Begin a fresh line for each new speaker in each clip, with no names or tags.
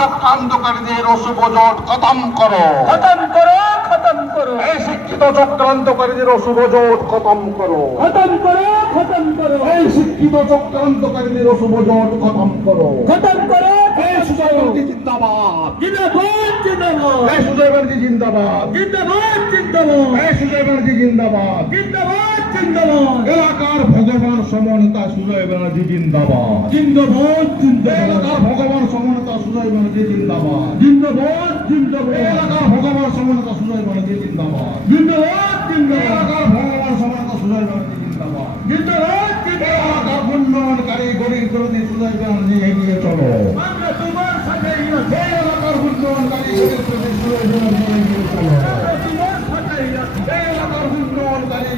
চক্রান্তকারীদের অশুভ জোট খতম করো।
খতম করো খতম করো।
এই শিক্ষিত চক্রান্তকারীদের অশুভ জোট খতম করো।
খতম করো খতম করো।
এই শিক্ষিত চক্রান্তকারীদের অশুভ জোট খতম করো।
খতম করো
এই সুজয় ব্যানার্জি জিন্দাবাদ।
জিন্দাবাদ জিন্দাবাদ।
এই সুজয় ব্যানার্জি জিন্দাবাদ।
জিন্দাবাদ জিন্দাবাদ।
এই সুজয় ব্যানার্জি জিন্দাবাদ।
জিন্দাবাদ। জিন্দাবাদ।
এলাকার ভগবান সমন্বিতা সুজয় ব্যানার্জি জিন্দাবাদ।
জিন্দাবাদ
এলাকার ভগবান সমন্বিতা সুজয় ব্যানার্জি জিন্দাবাদ।
জিন্দাবাদ জিন্দাবাদ।
এলাকার ভগবান সমন্বিতা সুজয় ব্যানার্জি জিন্দাবাদ।
জিন্দাবাদ জিন্দাবাদ।
এলাকার ভগবান সমন্বিতা সুজয় ব্যানার্জি জিন্দাবাদ।
জিন্দাবাদ জিন্দাবাদ।
এলাকার উন্নয়নকারী গরিব বিরোধী সুজয় ব্যানার্জি এগিয়ে চলো।
আমরা তোমার সাথে
এলাকার উন্নয়নকারী গরিব বিরোধী সুজয় ব্যানার্জি এগিয়ে চলো
আমরা তোমার সাথে আছি
এই এলাকার উন্নয়নকারী গরিব বিরোধী সুজয় ব্যানার্জি এগিয়ে চলো।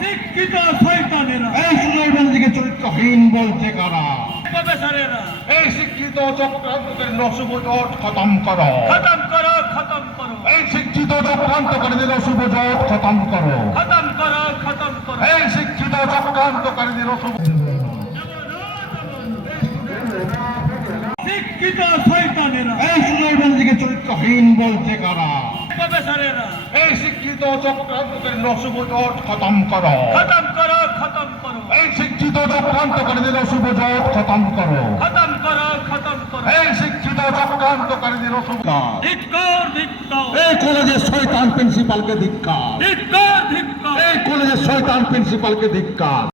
শিক্ষিত শয়তানেরা।
এই ব্যানার্জিকে চরিত্রহীন বলছে কারা?
প্রফেসরেরা।
এই শিক্ষিত চক্রান্তকারী অশুভ জোট খতম করো।
খতম করো খতম করো।
এই শিক্ষিত চক্রান্তকারীদের অশুভ জোট খতম করো।
খতম করো খতম করো।
এই শিক্ষিত চক্রান্তকারীদের অশুভ
শিক্ষিত শয়তানেরা।
এই সুজয় ব্যানার্জিকে চরিত্রহীন বলছে কারা?
প্রফেসরেরা
এই শিক্ষিত চক্রান্তকারীদের অশুভ জোট খতম করো।
খতম করো খতম করো।
এই শিক্ষিত চক্রান্তকারীদের অশুভ জোট খতম করো।
খতম করো খতম করো।
এই শিক্ষিত চক্রান্তকারীদের অশুভ
ধিক্কার ধিক্কার।
এই কলেজের শয়তান প্রিন্সিপালকে ধিক্কার।
ধিক্কার ধিক্কার।
এই কলেজের শয়তান প্রিন্সিপালকে ধিক্কার।